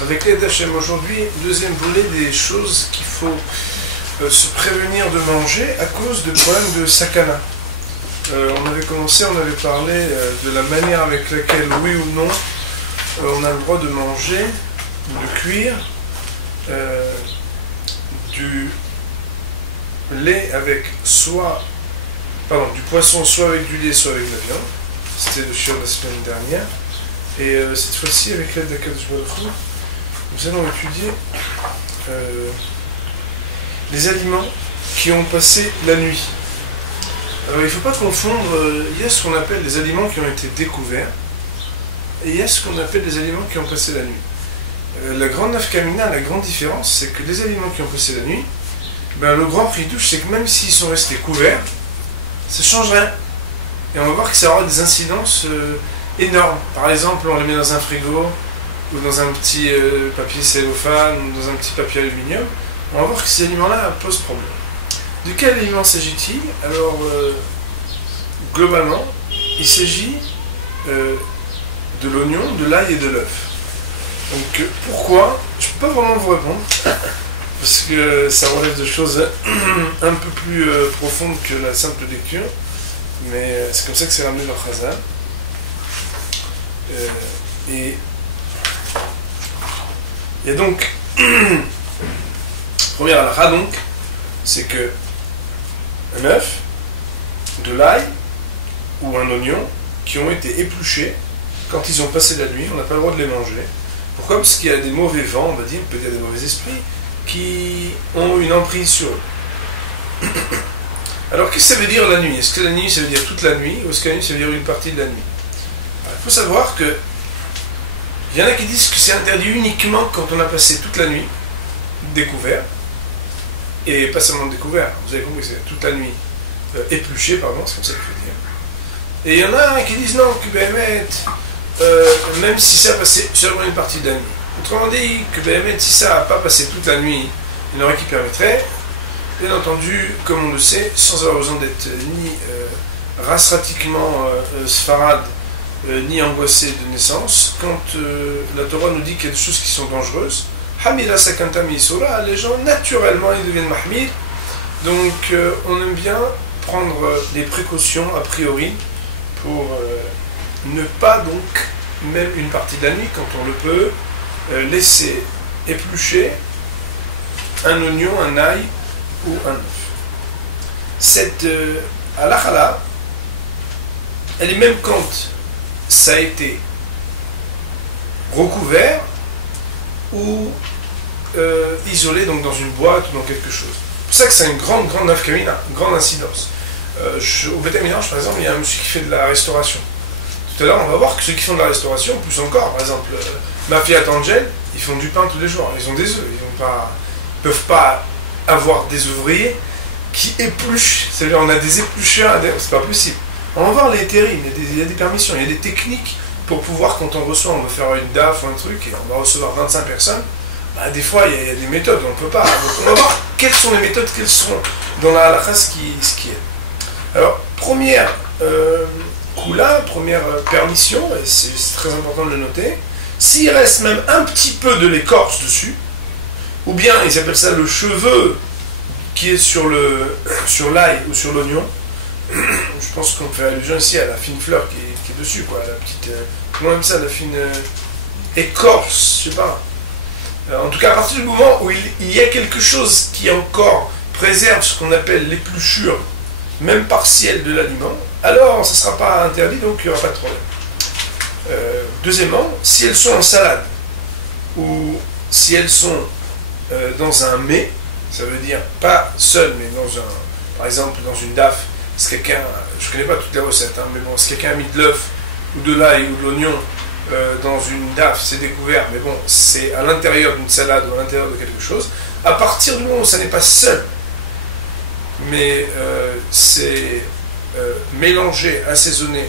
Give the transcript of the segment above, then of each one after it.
Avec l'aide d'Hachem, aujourd'hui, deuxième volet des choses qu'il faut se prévenir de manger à cause de problèmes de sakana. On avait commencé, on avait parlé de la manière avec laquelle, oui ou non, on a le droit de manger, de cuire du lait avec du poisson soit avec du lait, soit avec de la viande. C'était le shiur de la semaine dernière. Et cette fois-ci, avec l'aide d'Akadosh Baruch Hu, nous allons étudier les aliments qui ont passé la nuit. Alors il ne faut pas confondre, il y a ce qu'on appelle les aliments qui ont été découverts, et il y a ce qu'on appelle les aliments qui ont passé la nuit. La grande nafkamina, la grande différence, c'est que les aliments qui ont passé la nuit, le grand chidouche, c'est que même s'ils sont restés couverts, ça ne change rien. Et on va voir que ça aura des incidences énormes. Par exemple, on les met dans un frigo, ou dans un petit papier cellophane, ou dans un petit papier aluminium, on va voir que ces aliments-là posent problème. De quel aliment s'agit-il? Alors, globalement, il s'agit de l'oignon, de l'ail et de l'œuf. Donc, pourquoi? Je ne peux pas vraiment vous répondre, parce que ça relève de choses un peu plus profondes que la simple lecture, mais c'est comme ça que c'est ramené dans Chazal. Et il y a donc, première halakha donc, c'est que un œuf, de l'ail ou un oignon qui ont été épluchés quand ils ont passé la nuit, on n'a pas le droit de les manger. Pourquoi? Parce qu'il y a des mauvais vents, on va dire, peut-être des mauvais esprits, qui ont une emprise sur eux. Alors qu'est-ce que ça veut dire la nuit? Est-ce que la nuit ça veut dire toute la nuit, ou est-ce que la nuit ça veut dire une partie de la nuit? Alors, il faut savoir que il y en a qui disent que c'est interdit uniquement quand on a passé toute la nuit découvert, et pas seulement découvert, vous avez compris, c'est toute la nuit épluché, pardon, c'est comme ça qu'il faut dire. Et il y en a qui disent non, que même si ça a passé seulement une partie de la nuit. Autrement dit, que si ça n'a pas passé toute la nuit, il y en aurait qui permettrait, bien entendu, comme on le sait, sans avoir besoin d'être ni rasratiquement sfarad, ni angoissé de naissance, quand la Torah nous dit qu'il y a des choses qui sont dangereuses, Hamila Sakanta Misora, les gens naturellement ils deviennent mahmir, donc on aime bien prendre des précautions a priori pour ne pas donc, même une partie de la nuit, quand on le peut, laisser éplucher un oignon, un ail ou un œuf. Cette halakha, elle est même quand ça a été recouvert ou isolé donc dans une boîte ou dans quelque chose. C'est pour ça que c'est une grande nafkamina, une grande incidence. Au Beth Amikdash, par exemple, il y a un monsieur qui fait de la restauration. Tout à l'heure, on va voir que ceux qui font de la restauration, plus encore, par exemple, ma fille Angel, ils font du pain tous les jours, ils ont des œufs, ils ne peuvent pas avoir des ouvriers qui épluchent, c'est-à-dire on a des éplucheurs, c'est pas possible. On va voir les terribles, il y a des permissions, il y a des techniques pour pouvoir, quand on reçoit, on va faire une DAF ou un truc, et on va recevoir 25 personnes, des fois il y a des méthodes, on ne peut pas. Donc on va voir quelles sont les méthodes, quelles sont dans la halakha ce qui est. Alors, première kula, première permission, et c'est très important de le noter, s'il reste même un petit peu de l'écorce dessus, ou bien ils appellent ça le cheveu qui est sur l'ail ou sur l'oignon, je pense qu'on fait allusion ici à la fine fleur qui est dessus, quoi, la petite, comment on aime ça, la fine écorce, je sais pas. En tout cas, à partir du moment où il y a quelque chose qui encore préserve ce qu'on appelle l'épluchure, même partielle de l'aliment, alors ça ne sera pas interdit, donc il n'y aura pas de problème. Deuxièmement, si elles sont en salade, ou si elles sont dans un mets, ça veut dire pas seul, mais par exemple dans une daf, si quelqu'un, je ne connais pas toutes les recettes, mais bon, si quelqu'un a mis de l'œuf, ou de l'ail, ou de l'oignon, dans une daf, c'est découvert, mais bon, c'est à l'intérieur d'une salade ou à l'intérieur de quelque chose, à partir du moment où ça n'est pas seul, mais c'est mélangé, assaisonné,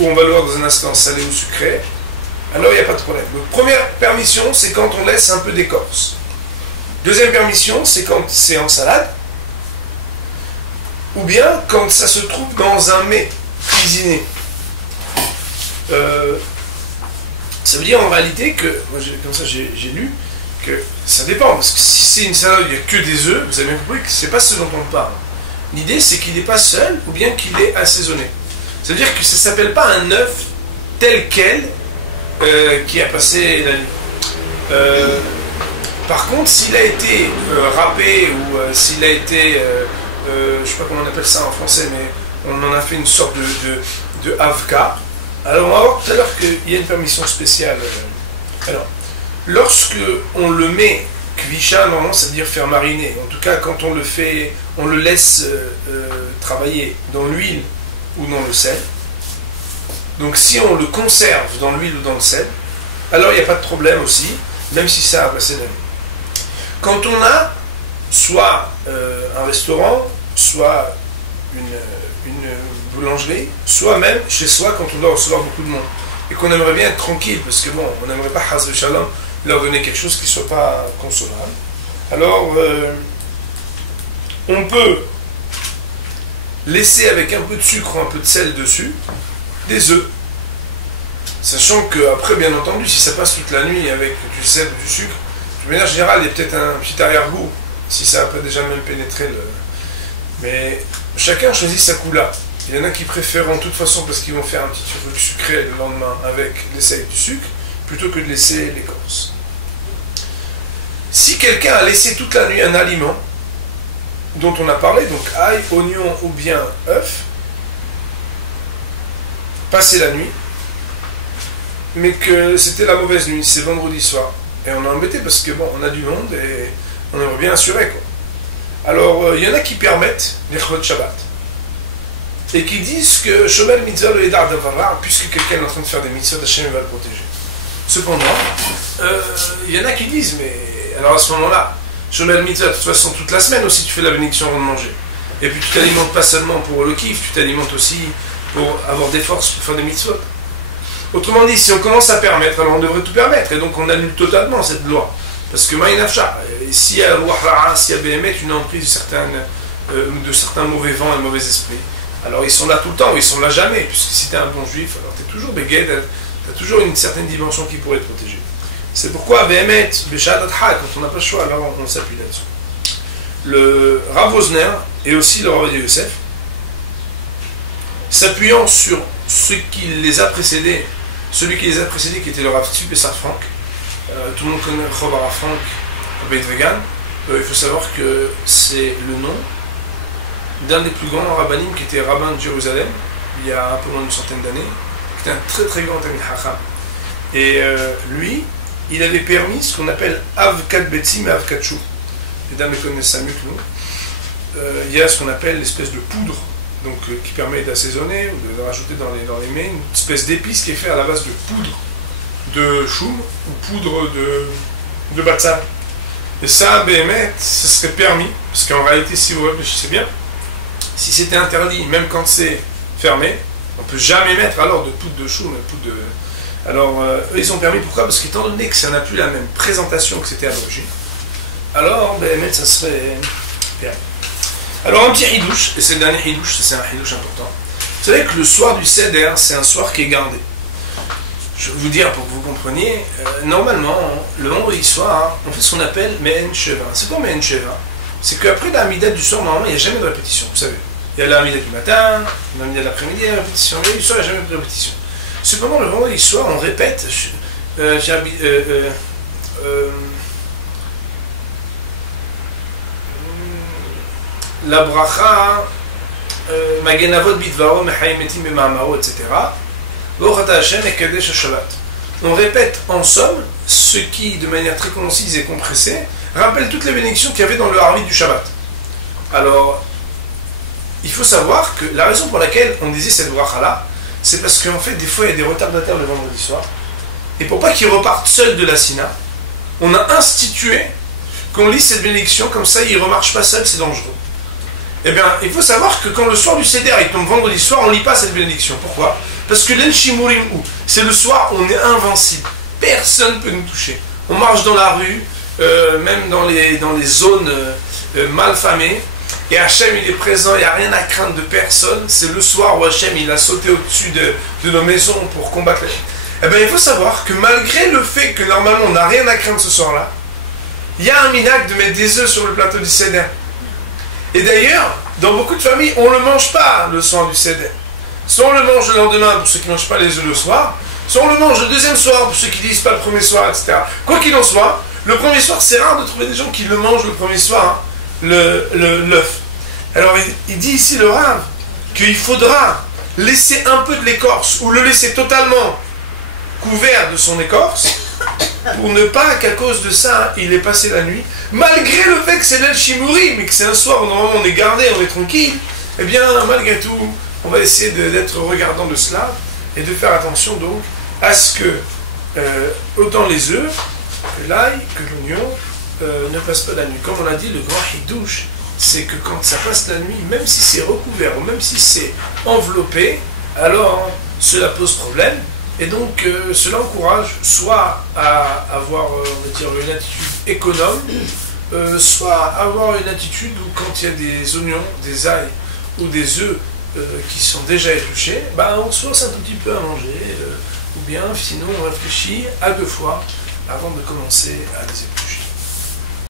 où on va le voir dans un instant salé ou sucré, alors il n'y a pas de problème. Donc première permission, c'est quand on laisse un peu d'écorce. Deuxième permission, c'est quand c'est en salade, ou bien quand ça se trouve dans un mets cuisiné. Ça veut dire en réalité que, moi comme ça j'ai lu, que ça dépend, parce que si c'est une salade où il n'y a que des œufs, vous avez bien compris que c'est pas ce dont on parle. L'idée c'est qu'il n'est pas seul, ou bien qu'il est assaisonné. Ça veut dire que ça ne s'appelle pas un œuf tel quel qui a passé la nuit. Par contre, s'il a été râpé, ou s'il a été, je ne sais pas comment on appelle ça en français, mais on en a fait une sorte de avka, alors on va voir tout à l'heure qu'il y a une permission spéciale. Alors, lorsque on le met kvisha, normalement ça veut dire faire mariner. En tout cas, quand on le fait, on le laisse travailler dans l'huile ou dans le sel. Donc si on le conserve dans l'huile ou dans le sel, alors il n'y a pas de problème aussi, même si ça a passé la nuit. Quand on a soit un restaurant, soit une boulangerie, soit même chez soi quand on doit recevoir beaucoup de monde, et qu'on aimerait bien être tranquille, parce que bon, on n'aimerait pas, Haz Shalom, leur donner quelque chose qui ne soit pas consommable. Alors, on peut laisser avec un peu de sucre ou un peu de sel dessus des œufs, sachant que après, bien entendu, si ça passe toute la nuit avec du sel ou du sucre, de manière générale, il y a peut-être un petit arrière-goût, si ça n'a pas déjà même pénétré le... Mais chacun choisit sa coula. Il y en a qui préfèrent de toute façon, parce qu'ils vont faire un petit truc sucré le lendemain avec laisser avec du sucre, plutôt que de laisser l'écorce. Si quelqu'un a laissé toute la nuit un aliment dont on a parlé, donc ail, oignon ou bien œuf, passer la nuit, mais que c'était la mauvaise nuit, c'est vendredi soir, et on est embêté parce que bon, on a du monde et on aimerait bien assurer quoi. Alors il y en a qui permettent les chvot Shabbat et qui disent que Shomel mitzvah le edar d'avarar, puisque quelqu'un est en train de faire des mitzvahs, Hachem va le protéger. Cependant, il y en a qui disent, mais alors à ce moment-là, Shomel mitzvah, de toute façon, toute la semaine aussi, tu fais la bénédiction avant de manger. Et puis tu t'alimentes pas seulement pour le kiff, tu t'alimentes aussi pour avoir des forces pour faire des mitzvahs. Autrement dit, si on commence à permettre, alors on devrait tout permettre, et donc on annule totalement cette loi. Parce que Maïnafcha, s'il y a Ruach, s'il y a Béhémet, une emprise de certains mauvais vents et mauvais esprits, alors ils sont là tout le temps, ou ils sont là jamais, puisque si tu es un bon juif, alors tu es toujours Beged, tu as toujours une certaine dimension qui pourrait te protéger. C'est pourquoi Béhémet, Béchad Adha, quand on n'a pas le choix, alors on s'appuie là-dessus. Le Rav Wosner, et aussi le Rav Yosef, s'appuyant sur celui qui les a précédés qui était le Rav Tzvi Bessar Frank, tout le monde connaît Chobara Frank, Beit Vegan, il faut savoir que c'est le nom d'un des plus grands rabbinim qui était rabbin de Jérusalem, il y a un peu moins d'une centaine d'années, qui était un très très grand Talmid Chacham. Et lui, il avait permis ce qu'on appelle Avkat Betzim et Avkat Chou. Les dames connaissent ça mieux que nous. Il y a ce qu'on appelle l'espèce de poudre, donc, qui permet d'assaisonner ou de rajouter dans les mets, une espèce d'épice qui est faite à la base de poudre de choum ou poudre de batzal. Et ça, Béhémet, ce serait permis, parce qu'en réalité, si vous réfléchissez bien, si c'était interdit, même quand c'est fermé, on ne peut jamais mettre alors de poudre de choum, poudre de... Alors, eux, ils ont permis, pourquoi? Parce qu'étant donné que ça n'a plus la même présentation que c'était à l'origine, alors, Béhémet, ça serait permis. Alors, un petit hidouche, et c'est le dernier hidouche, c'est un hidouche important. Vous savez que le soir du Seder, c'est un soir qui est gardé. Je vais vous dire pour que vous compreniez, normalement, le vendredi soir, on fait ce qu'on appelle Me'en Sheva. C'est quoi Me'en Sheva? C'est qu'après la Hamida du soir, normalement, il n'y a jamais de répétition, vous savez. Il y a la Hamida du matin, la Hamida de l'après-midi, il y a la répétition. Le vendredi soir, il n'y a jamais de répétition. Cependant, le vendredi soir, on répète la bracha, Magenavot Bitvaro, Mechayemetim et Mahamaro, etc. On répète en somme ce qui, de manière très concise et compressée, rappelle toutes les bénédictions qu'il y avait dans le Harvit du Shabbat. Alors, il faut savoir que la raison pour laquelle on disait cette bracha-là, c'est parce qu'en fait, des fois, il y a des retardataires le vendredi soir, et pour pas qu'ils repartent seuls de la Sina, on a institué qu'on lit cette bénédiction, comme ça, ils ne remarchent pas seuls, c'est dangereux. Eh bien, il faut savoir que quand le soir du Seder, il tombe vendredi soir, on ne lit pas cette bénédiction. Pourquoi? Parce que l'Enshimurim, c'est le soir où on est invincible. Personne ne peut nous toucher. On marche dans la rue, même dans les zones mal famées, et Hachem, il est présent, il n'y a rien à craindre de personne. C'est le soir où Hachem, il a sauté au-dessus de nos maisons pour combattre. Eh bien, il faut savoir que malgré le fait que normalement on n'a rien à craindre ce soir-là, il y a un minac de mettre des œufs sur le plateau du Seder. Et d'ailleurs, dans beaucoup de familles, on ne le mange pas le soir du Seder. Soit on le mange le lendemain pour ceux qui ne mangent pas les œufs le soir, soit on le mange le deuxième soir pour ceux qui ne disent pas le premier soir, etc. Quoi qu'il en soit, le premier soir, c'est rare de trouver des gens qui le mangent le premier soir, hein, l'œuf. Alors il dit ici le Rav qu'il faudra laisser un peu de l'écorce ou le laisser totalement couvert de son écorce pour ne pas qu'à cause de ça il ait passé la nuit, malgré le fait que c'est l'El Shimouri, mais que c'est un soir où normalement on est gardé, on est tranquille. Eh bien malgré tout on va essayer d'être regardant de cela et de faire attention donc à ce que autant les œufs que l'ail, que l'oignon ne passent pas la nuit. Comme on l'a dit, le grand hidouche, c'est que quand ça passe la nuit, même si c'est recouvert ou même si c'est enveloppé, alors cela pose problème. Et donc cela encourage soit à avoir on va dire, une attitude économe, soit à avoir une attitude où quand il y a des oignons, des ails ou des œufs qui sont déjà épluchés, on se force un tout petit peu à manger, ou bien sinon on réfléchit à 2 fois avant de commencer à les éplucher.